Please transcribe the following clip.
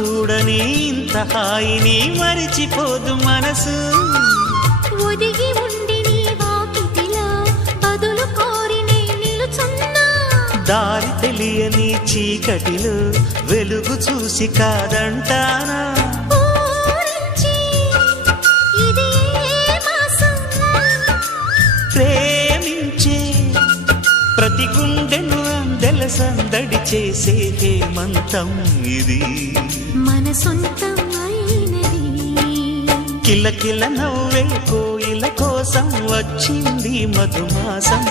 చూడని ఇంత హాయిని మరిచిపోదు మనసు. ఒదిగి ఉండి నీ వాకిటిలో బదులు కోరి నే నిలుచున్నా. దారి తెలియని చీకటిలో వెలుగు చూసి కాదంటానా. ప్రేమించే ప్రతి గుండెను అందెల సందడి చేసే హేమంతం ఇది. మన సొంతం అయినది. కిలకిల నవ్వే కోయిల కోసం వచ్చింది మధుమాసం.